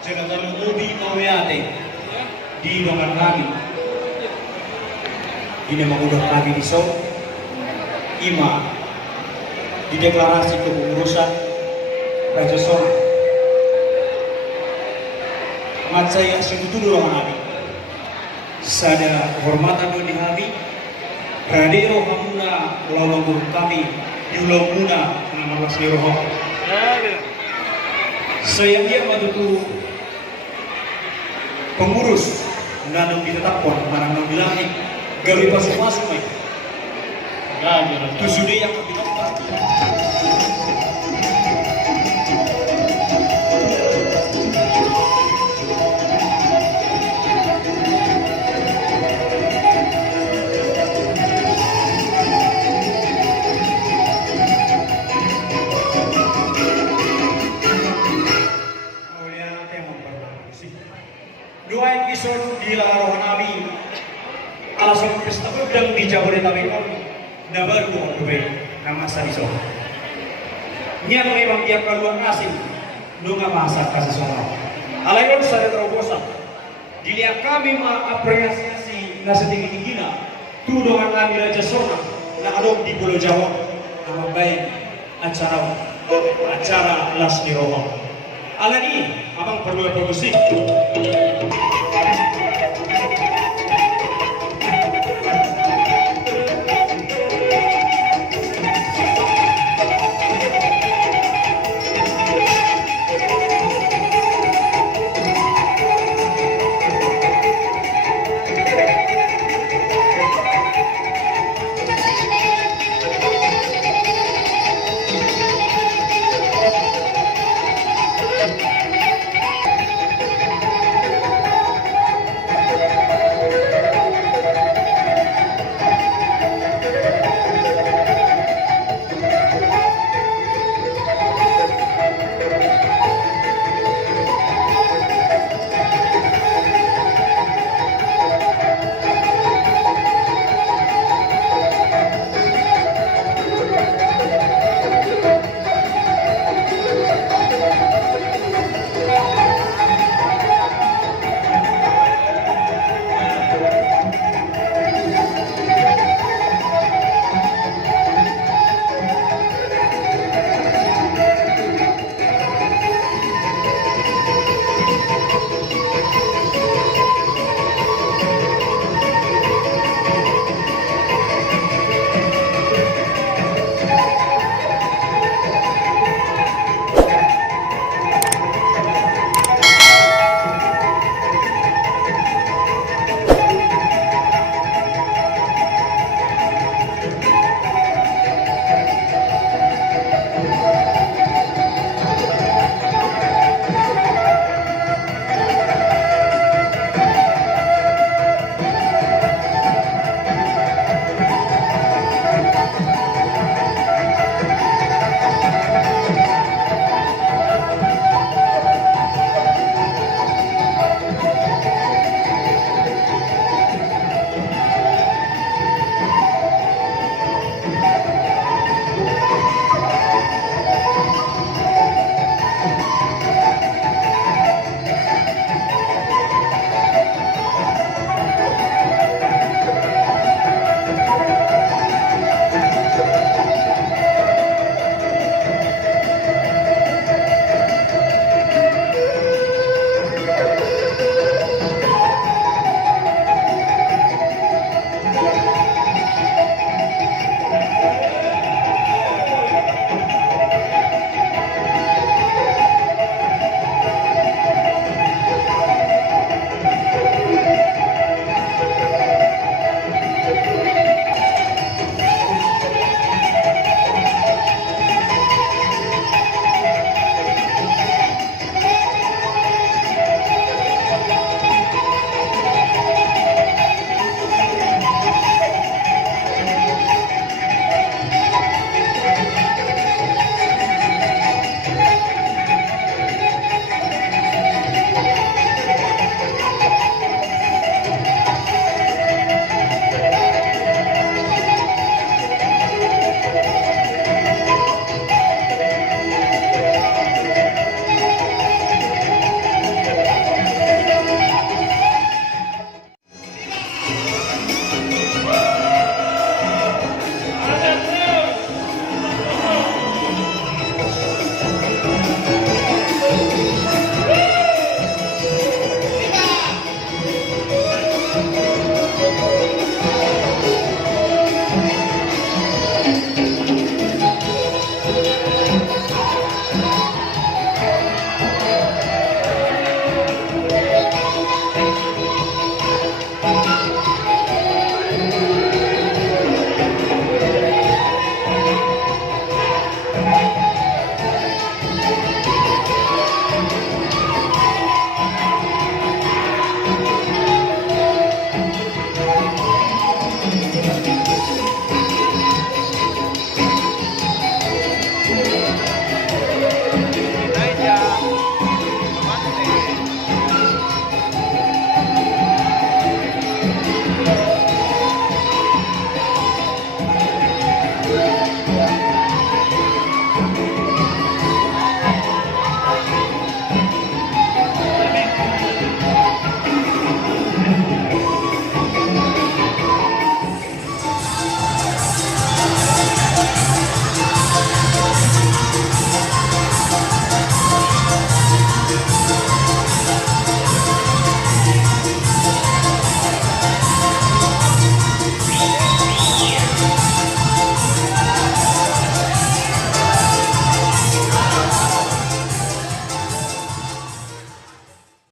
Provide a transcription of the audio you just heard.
jangan terlalu ubi mawiyate di dongan kami. Ini mengudah kami di so ima di deklarasi kepengurusan Raja Sona. Amat saya setuju dengan kami. Sada kehormatan di kami. Radero hamuna ulama guru kami di ulamuna nama Rasuluh. Saya dia madu pengurus nanam ditetapkan mana nang bilangin gawe masuk-masuk mai. Tu sudah yang bilang pasti. Dua episode di Laroh Nabi alasan pesta udang di Jabodetabek na baru Dubai nama Sariso. Nya memang dia keluar asing nunga masa kasih soal. Alayon saya terobosan. Dilihat kami mengapresiasi nasi tinggi tingginya tu dengan kami Raja Sona na adop di Pulau Jawa nama baik acara Lasni Romo. Alani abang perlu produksi.